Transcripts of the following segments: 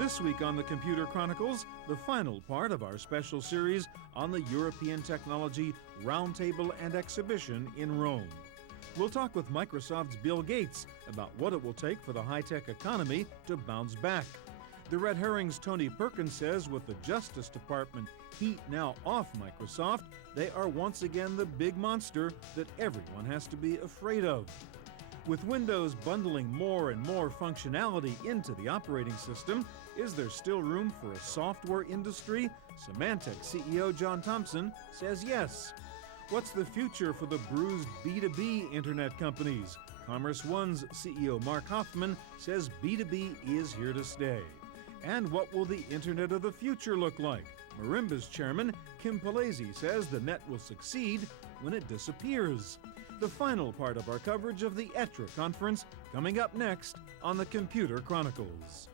This week on the Computer Chronicles, the final part of our special series on the European Technology Roundtable and Exhibition in Rome. We'll talk with Microsoft's Bill Gates about what it will take for the high-tech economy to bounce back. The Red Herring's Tony Perkins says with the Justice Department heat now off Microsoft, they are once again the big monster that everyone has to be afraid of. With Windows bundling more and more functionality into the operating system, is there still room for a software industry? Symantec CEO John Thompson says yes. What's the future for the bruised B2B internet companies? Commerce One's CEO Mark Hoffman says B2B is here to stay. And what will the Internet of the future look like? Marimba's chairman, Kim Palese, says the net will succeed when it disappears. The final part of our coverage of the ETRE conference coming up next on the Computer Chronicles.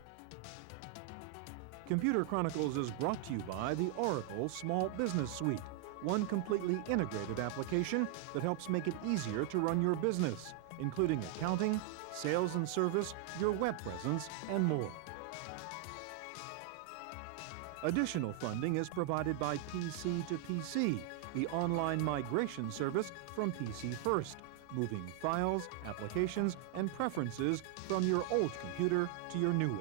Computer Chronicles is brought to you by the Oracle Small Business Suite, one completely integrated application that helps make it easier to run your business, including accounting, sales and service, your web presence, and more. Additional funding is provided by PC to PC, the online migration service from PC First, moving files, applications, and preferences from your old computer to your new one.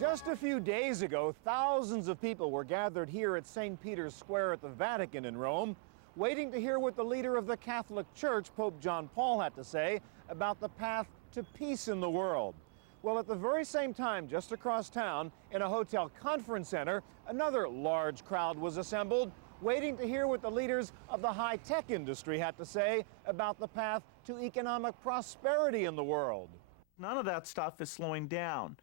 Just a few days ago, thousands of people were gathered here at St. Peter's Square at the Vatican in Rome, waiting to hear what the leader of the Catholic Church, Pope John Paul, had to say about the path to peace in the world. Well, at the very same time, just across town, in a hotel conference center, another large crowd was assembled, waiting to hear what the leaders of the high-tech industry had to say about the path to economic prosperity in the world. None of that stuff is slowing down.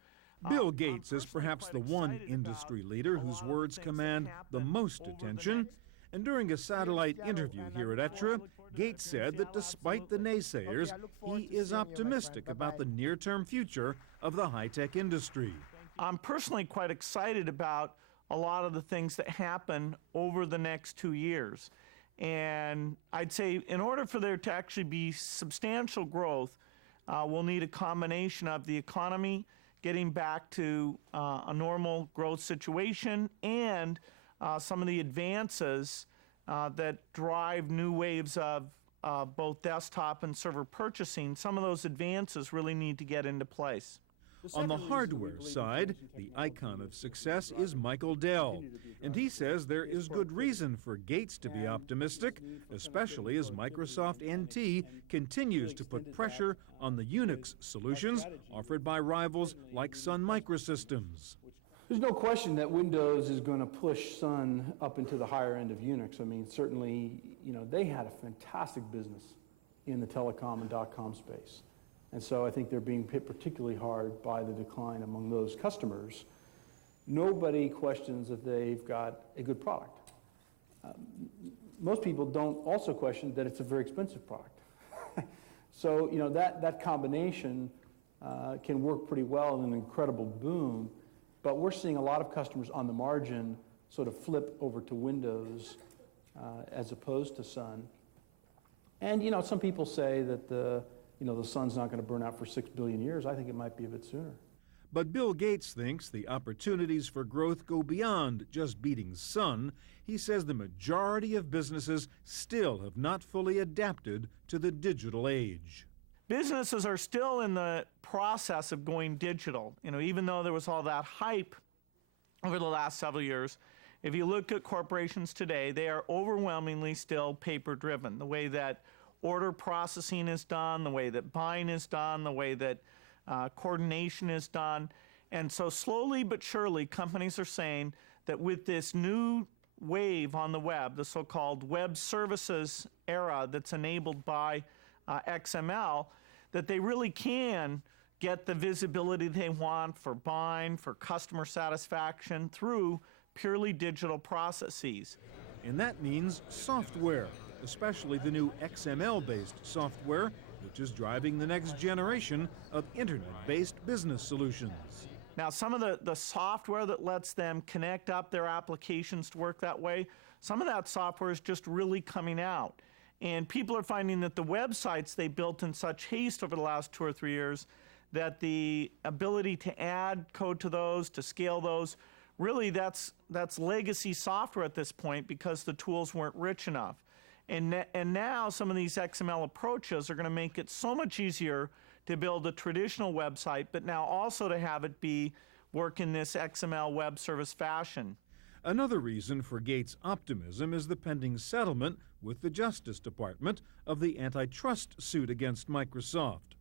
Bill Gates is perhaps the one industry leader whose words command the most attention. And during a satellite interview here at ETRE, Gates said that despite the naysayers, he is optimistic about the near-term future of the high-tech industry. I'm personally quite excited about a lot of the things that happen over the next 2 years. And I'd say in order for there to actually be substantial growth, we'll need a combination of the economy getting back to a normal growth situation and some of the advances that drive new waves of both desktop and server purchasing. Some of those advances really need to get into place. On the hardware side, the icon of success is Michael Dell, and he says there is good reason for Gates to be optimistic, especially as Microsoft NT continues to put pressure on the Unix solutions offered by rivals like Sun Microsystems. There's no question that Windows is going to push Sun up into the higher end of Unix. I mean, certainly, they had a fantastic business in the telecom and .com space. And so I think they're being hit particularly hard by the decline among those customers. Nobody questions that they've got a good product. Most people don't also question that it's a very expensive product. So, that combination can work pretty well in an incredible boom. But we're seeing a lot of customers on the margin sort of flip over to Windows as opposed to Sun. And, some people say that the Sun's not going to burn out for 6 billion years. I think it might be a bit sooner. But Bill Gates thinks the opportunities for growth go beyond just beating Sun. He says the majority of businesses still have not fully adapted to the digital age. Businesses are still in the process of going digital. Even though there was all that hype over the last several years, if you look at corporations today, they are overwhelmingly still paper-driven. The way that order processing is done, the way that buying is done, the way that coordination is done. And so slowly but surely, companies are saying that with this new wave on the web, the so-called web services era that's enabled by XML, that they really can get the visibility they want for buying, for customer satisfaction through purely digital processes. And that means software, especially the new XML-based software, which is driving the next generation of internet-based business solutions. Now, some of the software that lets them connect up their applications to work that way, some of that software is just really coming out. And people are finding that the websites they built in such haste over the last 2 or 3 years, that the ability to add code to those, to scale those, really that's legacy software at this point because the tools weren't rich enough. And now some of these XML approaches are going to make it so much easier to build a traditional website, but now also to have it work in this XML web service fashion. Another reason for Gates' optimism is the pending settlement with the Justice Department of the antitrust suit against Microsoft.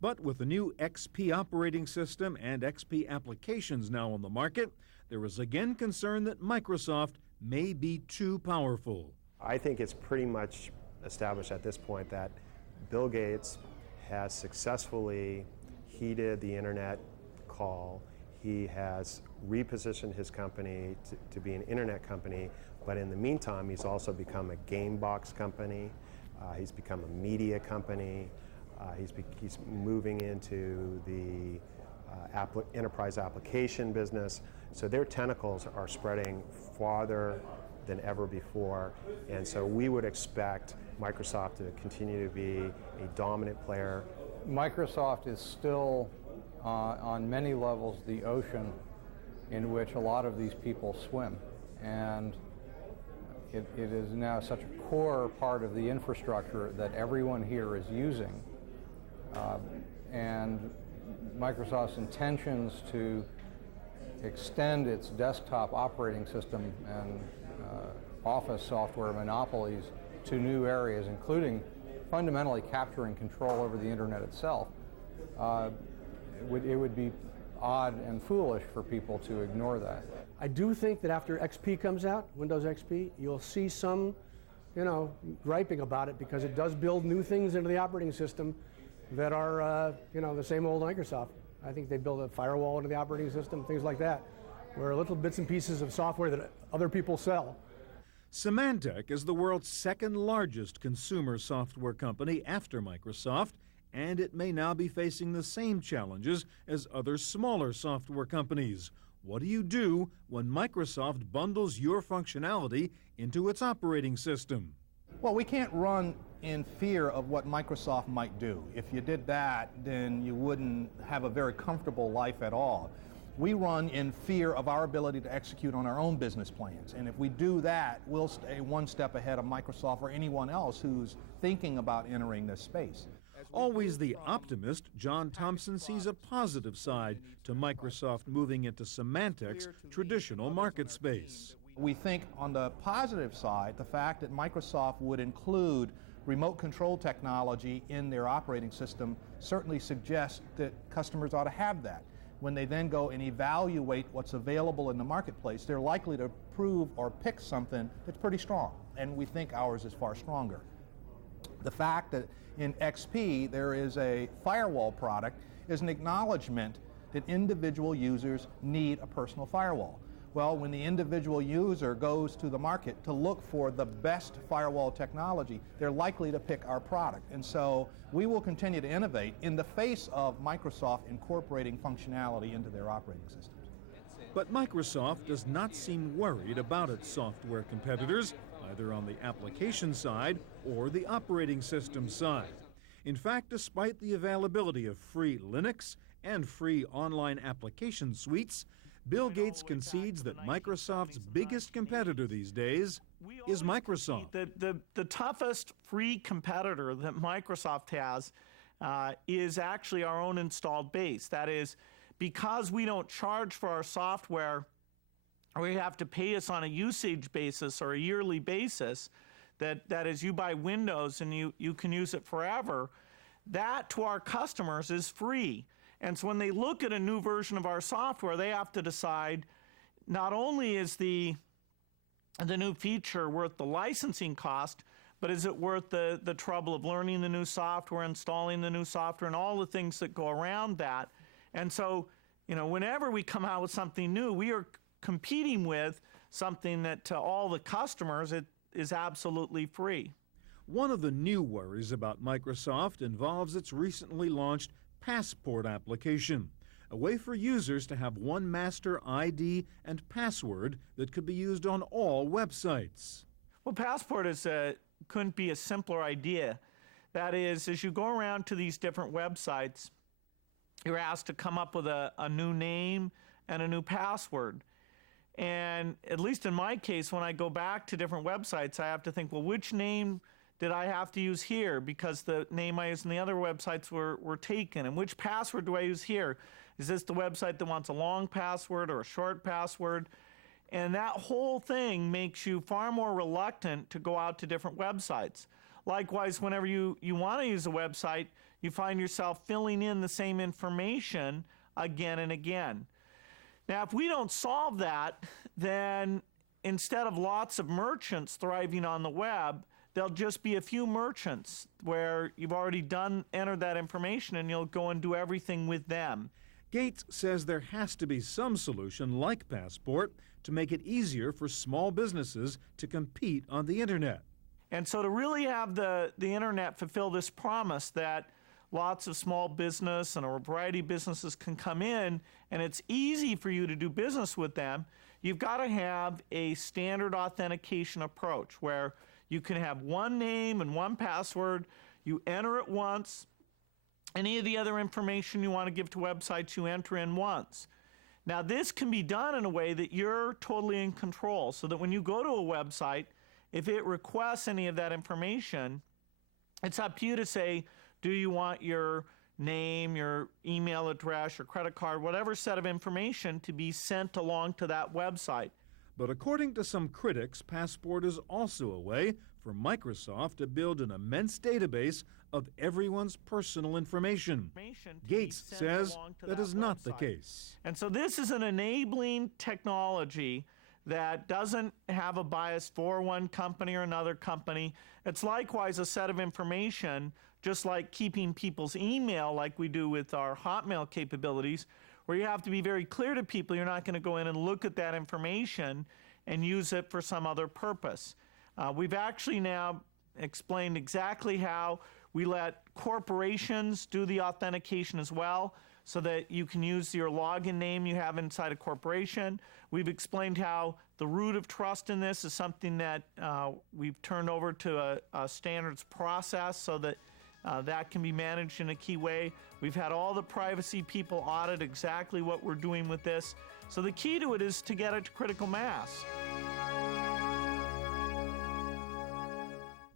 But with the new XP operating system and XP applications now on the market, there is again concern that Microsoft may be too powerful. I think it's pretty much established at this point that Bill Gates has successfully heeded the internet call. He has repositioned his company to be an internet company, but in the meantime, he's also become a game box company. He's become a media company. He's moving into the enterprise application business. So their tentacles are spreading farther than ever before. And so we would expect Microsoft to continue to be a dominant player. Microsoft is still, on many levels, the ocean in which a lot of these people swim. And it is now such a core part of the infrastructure that everyone here is using. And Microsoft's intentions to extend its desktop operating system and office software monopolies to new areas, including fundamentally capturing control over the internet itself, it would be odd and foolish for people to ignore that. I do think that after XP comes out, Windows XP, you'll see some, griping about it because it does build new things into the operating system that are, the same old Microsoft. I think they build a firewall into the operating system, things like that, where little bits and pieces of software that other people sell. Symantec is the world's second largest consumer software company after Microsoft, and it may now be facing the same challenges as other smaller software companies. What do you do when Microsoft bundles your functionality into its operating system? Well, we can't run in fear of what Microsoft might do. If you did that, then you wouldn't have a very comfortable life at all. We run in fear of our ability to execute on our own business plans. And if we do that, we'll stay one step ahead of Microsoft or anyone else who's thinking about entering this space. Always the optimist, John Thompson sees a positive side to Microsoft moving into Symantec's traditional market space. We think on the positive side, the fact that Microsoft would include remote control technology in their operating system certainly suggests that customers ought to have that. When they then go and evaluate what's available in the marketplace, they're likely to prove or pick something that's pretty strong, and we think ours is far stronger. The fact that in XP there is a firewall product is an acknowledgement that individual users need a personal firewall. Well, when the individual user goes to the market to look for the best firewall technology, they're likely to pick our product. And so we will continue to innovate in the face of Microsoft incorporating functionality into their operating systems. But Microsoft does not seem worried about its software competitors, either on the application side or the operating system side. In fact, despite the availability of free Linux and free online application suites, Bill Gates concedes that Microsoft's biggest competitor these days is Microsoft. The toughest free competitor that Microsoft has is actually our own installed base. That is, because we don't charge for our software, or you have to pay us on a usage basis or a yearly basis, that is, you buy Windows and you can use it forever, that to our customers is free. And so when they look at a new version of our software, they have to decide not only is the new feature worth the licensing cost, but is it worth the trouble of learning the new software, installing the new software, and all the things that go around that. And so, whenever we come out with something new, we are competing with something that to all the customers, it is absolutely free. One of the new worries about Microsoft involves its recently launched Passport application, a way for users to have one master ID and password that could be used on all websites. Well, Passport couldn't be a simpler idea. That is, as you go around to these different websites, you're asked to come up with a new name and a new password. And at least in my case, when I go back to different websites, I have to think, well, which name did I have to use here? Because the name I used in the other websites were taken. And which password do I use here? Is this the website that wants a long password or a short password? And that whole thing makes you far more reluctant to go out to different websites. Likewise, whenever you want to use a website, you find yourself filling in the same information again and again. Now, if we don't solve that, then instead of lots of merchants thriving on the web, there'll just be a few merchants where you've already entered that information and you'll go and do everything with them. Gates says there has to be some solution like Passport to make it easier for small businesses to compete on the internet. And so to really have the internet fulfill this promise that lots of small business and a variety of businesses can come in and it's easy for you to do business with them, you've got to have a standard authentication approach where you can have one name and one password, you enter it once, any of the other information you want to give to websites you enter in once. Now this can be done in a way that you're totally in control so that when you go to a website, if it requests any of that information, it's up to you to say, do you want your name, your email address, your credit card, whatever set of information to be sent along to that website. But according to some critics, Passport is also a way for Microsoft to build an immense database of everyone's personal information. Gates says that is not the case. And so this is an enabling technology that doesn't have a bias for one company or another company. It's likewise a set of information, just like keeping people's email like we do with our Hotmail capabilities, where you have to be very clear to people you're not going to go in and look at that information and use it for some other purpose. We've actually now explained exactly how we let corporations do the authentication as well, so that you can use your login name you have inside a corporation. We've explained how the root of trust in this is something that we've turned over to a standards process so that that can be managed in a key way. We've had all the privacy people audit exactly what we're doing with this. So the key to it is to get it to critical mass.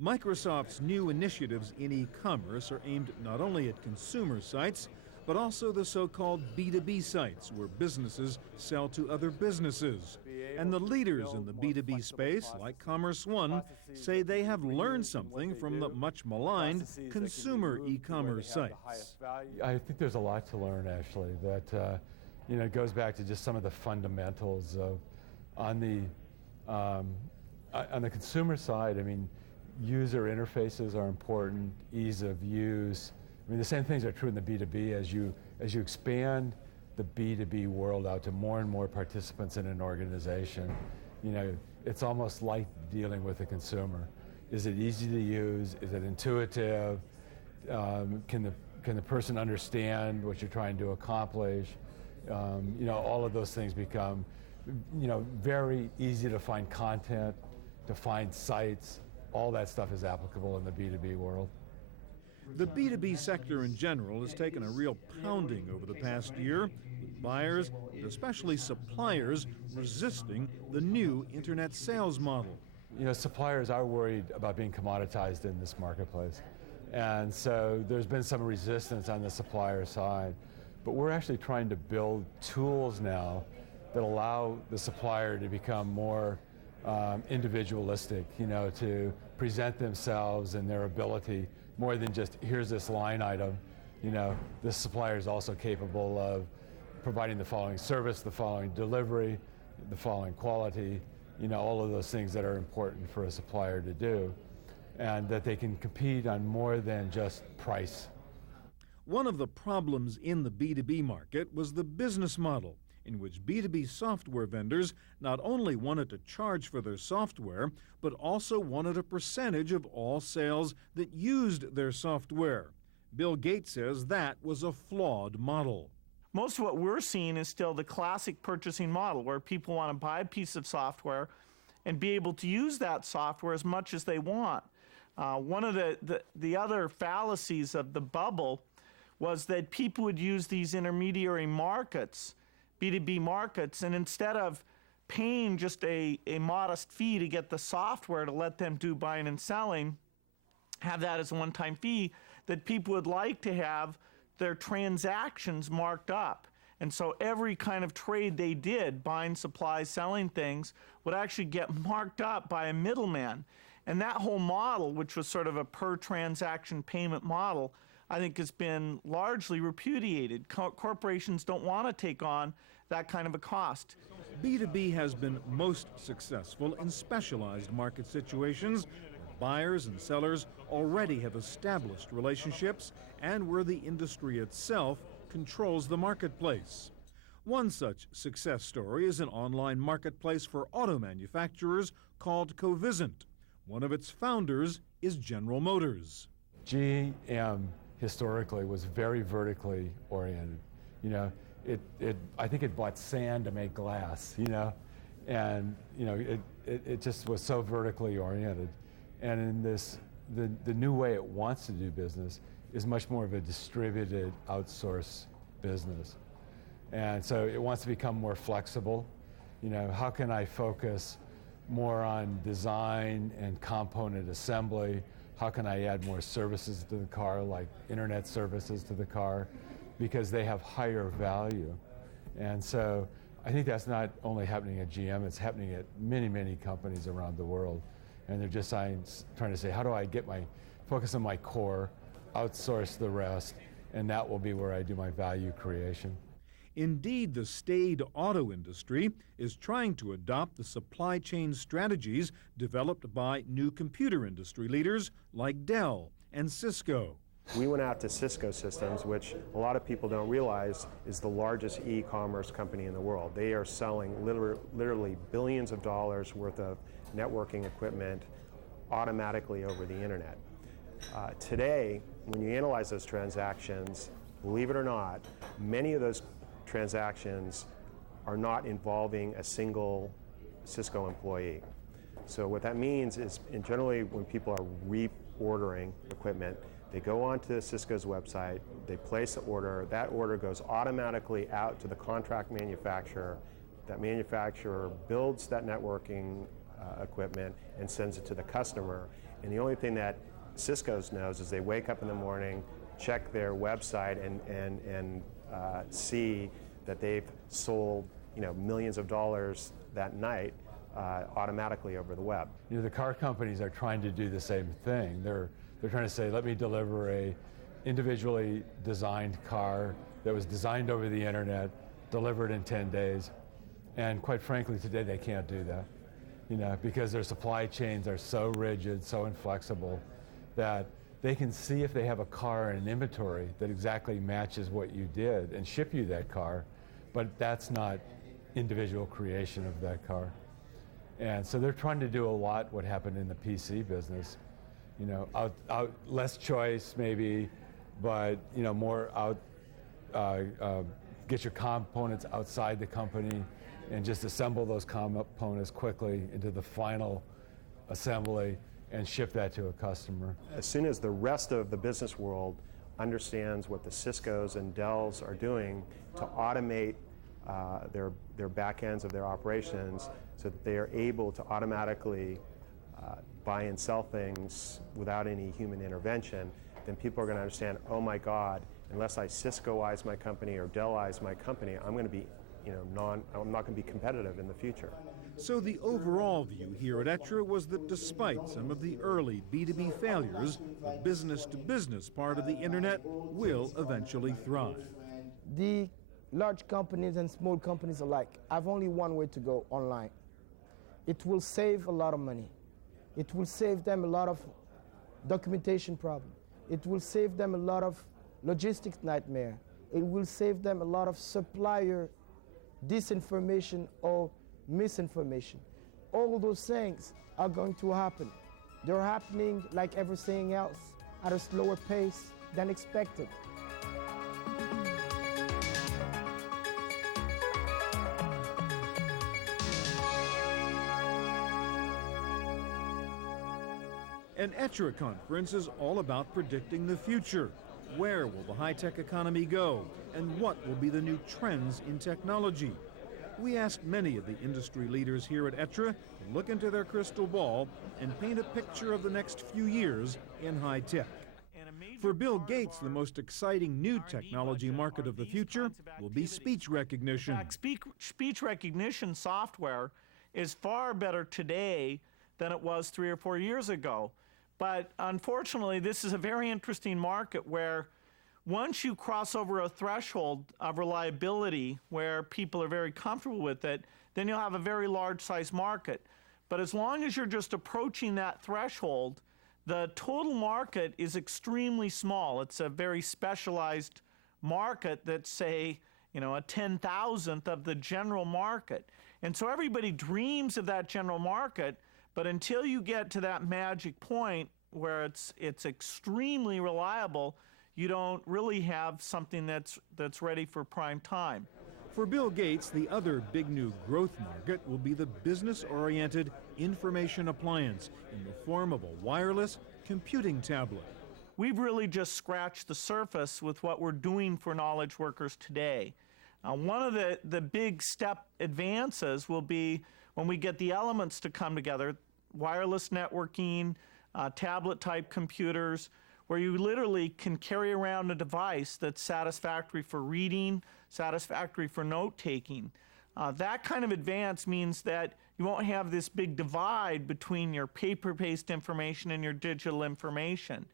Microsoft's new initiatives in e-commerce are aimed not only at consumer sites, but also the so-called B2B sites where businesses sell to other businesses. And the leaders in the B2B space, like Commerce One, say they have learned something from the much maligned consumer e-commerce sites. I think there's a lot to learn, actually, that it goes back to just some of the fundamentals of on the consumer side. I mean, user interfaces are important, ease of use. I mean, the same things are true in the B2B. As you expand the B2B world out to more and more participants in an organization, it's almost like dealing with a consumer. Is it easy to use? Is it intuitive? Can the person understand what you're trying to accomplish? All of those things become, very easy to find content, to find sites. All that stuff is applicable in the B2B world. The B2B sector in general has taken a real pounding over the past year, with buyers, and especially suppliers, resisting the new internet sales model. Suppliers are worried about being commoditized in this marketplace. And so there's been some resistance on the supplier side. But we're actually trying to build tools now that allow the supplier to become more individualistic, to present themselves and their ability more than just, here's this line item. This supplier is also capable of providing the following service, the following delivery, the following quality, all of those things that are important for a supplier to do, and that they can compete on more than just price. One of the problems in the B2B market was the business model, in which B2B software vendors not only wanted to charge for their software, but also wanted a percentage of all sales that used their software. Bill Gates says that was a flawed model. Most of what we're seeing is still the classic purchasing model, where people want to buy a piece of software and be able to use that software as much as they want. One of the other fallacies of the bubble was that people would use these intermediary markets, B2B markets, and instead of paying just a modest fee to get the software to let them do buying and selling, have that as a one-time fee, that people would like to have their transactions marked up. And so every kind of trade they did, buying supplies, selling things, would actually get marked up by a middleman. And that whole model, which was sort of a per transaction payment model, I think has been largely repudiated. Corporations don't want to take on that kind of a cost. B2B has been most successful in specialized market situations where buyers and sellers already have established relationships and where the industry itself controls the marketplace. One such success story is an online marketplace for auto manufacturers called Covisint. One of its founders is General Motors. GM historically was very vertically oriented. You know, I think it bought sand to make glass, you know, and you know, it just was so vertically oriented. And in this, the new way it wants to do business is much more of a distributed outsource business. And so it wants to become more flexible. You know, how can I focus more on design and component assembly? How can I add more services to the car, like internet services to the car, because they have higher value. And so I think that's not only happening at GM, it's happening at many, many companies around the world. And they're just trying to say, how do I get my focus on my core, outsource the rest, and that will be where I do my value creation. Indeed, the staid auto industry is trying to adopt the supply chain strategies developed by new computer industry leaders like Dell and Cisco. We went out to Cisco Systems, which a lot of people don't realize is the largest e-commerce company in the world. They are selling literally billions of dollars worth of networking equipment automatically over the internet. Today, when you analyze those transactions, believe it or not, many of those transactions are not involving a single Cisco employee. So what that means is, generally when people are reordering equipment, they go onto Cisco's website, they place an order, that order goes automatically out to the contract manufacturer. That manufacturer builds that networking equipment and sends it to the customer. And the only thing that Cisco's knows is they wake up in the morning, check their website, and see that they've sold, you know, millions of dollars that night automatically over the web. You know, the car companies are trying to do the same thing. They're trying to say, let me deliver a individually designed car that was designed over the internet, delivered in 10 days. And quite frankly, today they can't do that, you know, because their supply chains are so rigid, so inflexible, that they can see if they have a car in inventory that exactly matches what you did and ship you that car, but that's not individual creation of that car. And so they're trying to do a lot what happened in the PC business, you know, less choice maybe, but you know, more get your components outside the company and just assemble those components quickly into the final assembly and ship that to a customer. As soon as the rest of the business world understands what the Ciscos and Dells are doing to automate their back ends of their operations so that they are able to automatically buy and sell things without any human intervention, then people are going to understand, oh my God, unless I Ciscoize my company or Dellize my company, I'm going to be, you know, I'm not going to be competitive in the future. So the overall view here at ETRE was that despite some of the early B2B failures, the business-to-business part of the internet will eventually thrive. The large companies and small companies alike have only one way to go: online. It will save a lot of money. It will save them a lot of documentation problems. It will save them a lot of logistics nightmare. It will save them a lot of supplier disinformation or misinformation. All those things are going to happen. They're happening, like everything else, at a slower pace than expected. An ETRE conference is all about predicting the future. Where will the high-tech economy go, and what will be the new trends in technology? We asked many of the industry leaders here at ETRE to look into their crystal ball and paint a picture of the next few years in high-tech. For Bill Gates, the most exciting new technology market of the future will be speech recognition. In fact, speech recognition software is far better today than it was 3 or 4 years ago. But unfortunately, this is a very interesting market where once you cross over a threshold of reliability where people are very comfortable with it, then you'll have a very large size market. But as long as you're just approaching that threshold, the total market is extremely small. It's a very specialized market that's, say, a 10,000th of the general market. And so everybody dreams of that general market, but until you get to that magic point where it's extremely reliable, you don't really have something that's ready for prime time. For Bill Gates, the other big new growth market will be the business-oriented information appliance in the form of a wireless computing tablet. We've really just scratched the surface with what we're doing for knowledge workers today. One of the big step advances will be when we get the elements to come together, wireless networking, tablet-type computers, where you literally can carry around a device that's satisfactory for reading, satisfactory for note-taking. That kind of advance means that you won't have this big divide between your paper-based information and your digital information.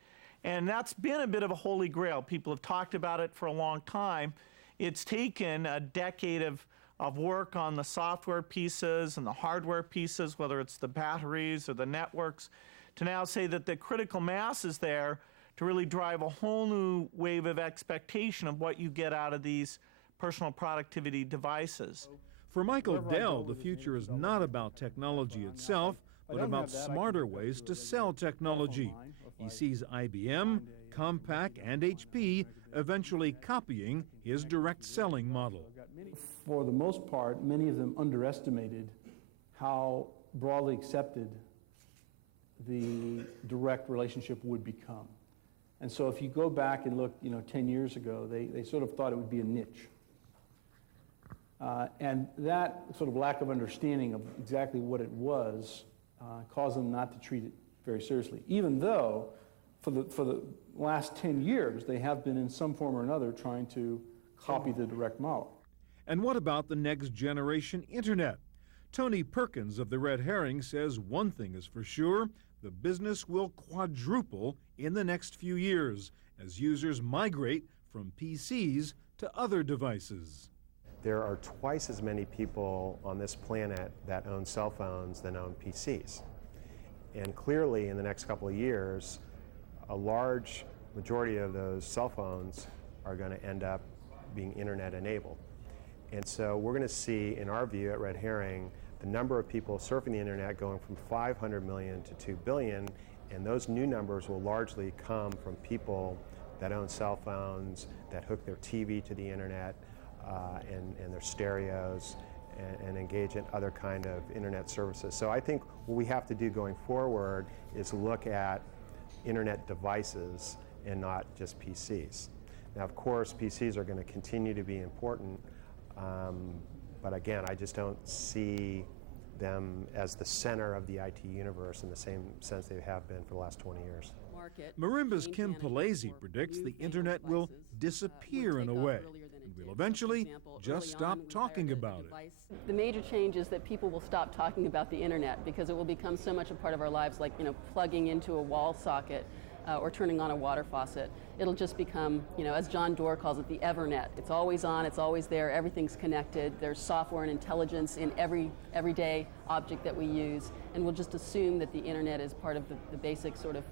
And that's been a bit of a holy grail. People have talked about it for a long time. It's taken a decade of work on the software pieces and the hardware pieces, whether it's the batteries or the networks, to now say that the critical mass is there to really drive a whole new wave of expectation of what you get out of these personal productivity devices. For Michael Dell, the future is not about technology itself, but about smarter ways to sell technology. He sees IBM, Compaq, and HP eventually copying his direct selling model. For the most part, many of them underestimated how broadly accepted the direct relationship would become. And so if you go back and look, 10 years ago, they sort of thought it would be a niche. And that sort of lack of understanding of exactly what it was caused them not to treat it very seriously, even though for the last 10 years, they have been in some form or another trying to copy the direct model. And what about the next generation internet? Tony Perkins of the Red Herring says one thing is for sure, the business will quadruple in the next few years as users migrate from PCs to other devices. There are twice as many people on this planet that own cell phones than own PCs. And clearly in the next couple of years, a large majority of those cell phones are going to end up being internet enabled. And so we're going to see, in our view at Red Herring, the number of people surfing the internet going from 500 million to 2 billion, and those new numbers will largely come from people that own cell phones, that hook their TV to the internet, and their stereos, and engage in other kind of internet services. So I think what we have to do going forward is look at internet devices and not just PCs. Now, of course, PCs are going to continue to be important, but again, I just don't see them as the center of the IT universe in the same sense they have been for the last 20 years. Marimba's Kim Palese predicts the internet will disappear in a way, and we'll eventually just stop talking about it. The major change is that people will stop talking about the internet because it will become so much a part of our lives, like plugging into a wall socket or turning on a water faucet. It'll just become, as John Doerr calls it, the Evernet. It's always on, it's always there, everything's connected. There's software and intelligence in every everyday object that we use, and we'll just assume that the internet is part of the basic sort of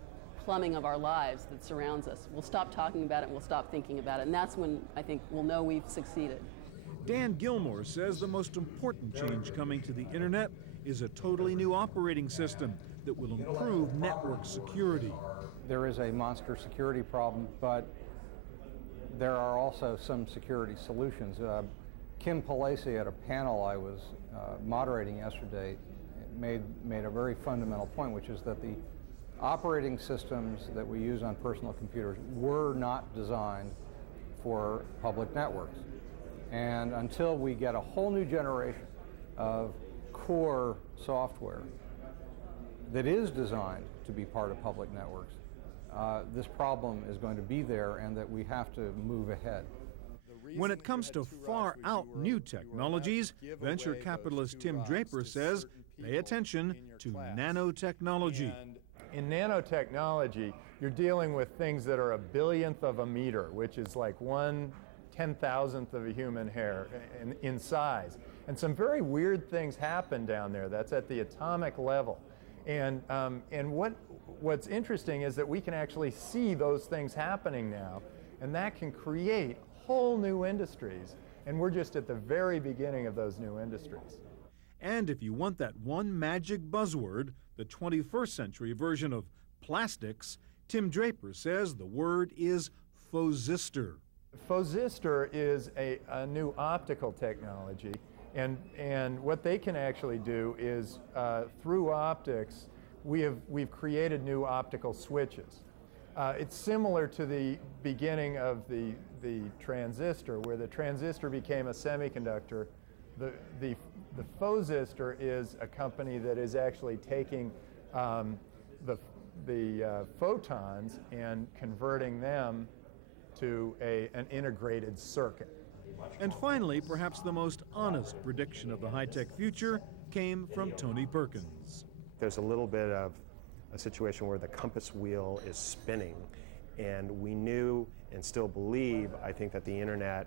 plumbing of our lives that surrounds us. We'll stop talking about it and we'll stop thinking about it, and that's when I think we'll know we've succeeded. Dan Gilmore says the most important change coming to the internet is a totally new operating system that will improve network security. There is a monster security problem, but there are also some security solutions. Kim Palese at a panel I was moderating yesterday made a very fundamental point, which is that the operating systems that we use on personal computers were not designed for public networks. And until we get a whole new generation of core software that is designed to be part of public networks, this problem is going to be there, and that we have to move ahead. When it comes to far-out new technologies, venture capitalist Tim Draper says, pay attention to nanotechnology. In nanotechnology, you're dealing with things that are a billionth of a meter, which is like 1/10,000th of a human hair in size. And some very weird things happen down there. That's at the atomic level. And what's interesting is that we can actually see those things happening now, and that can create whole new industries. And we're just at the very beginning of those new industries. And if you want that one magic buzzword, the 21st century version of plastics, Tim Draper says the word is phosistor. Phosistor is a new optical technology, and what they can actually do is through optics we've created new optical switches. It's similar to the beginning of the transistor, where the transistor became a semiconductor. The phosistor is a company that is actually taking the photons and converting them to an integrated circuit. And finally, perhaps the most honest prediction of the high-tech future came from Tony Perkins. There's a little bit of a situation where the compass wheel is spinning, and we knew and still believe, I think, that the internet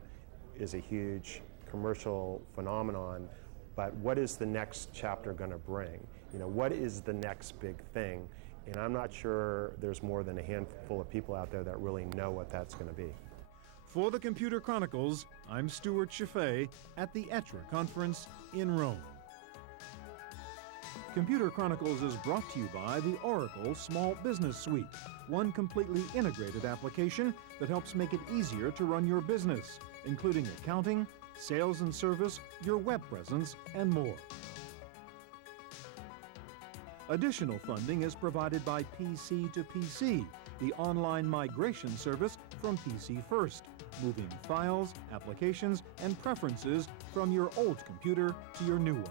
is a huge commercial phenomenon, but what is the next chapter going to bring? You know, what is the next big thing? And I'm not sure there's more than a handful of people out there that really know what that's going to be. For the Computer Chronicles, I'm Stuart Chaffee at the ETRE conference in Rome. Computer Chronicles is brought to you by the Oracle Small Business Suite, one completely integrated application that helps make it easier to run your business, including accounting, sales and service, your web presence, and more. Additional funding is provided by PC to PC, the online migration service from PC First, moving files, applications, and preferences from your old computer to your new one.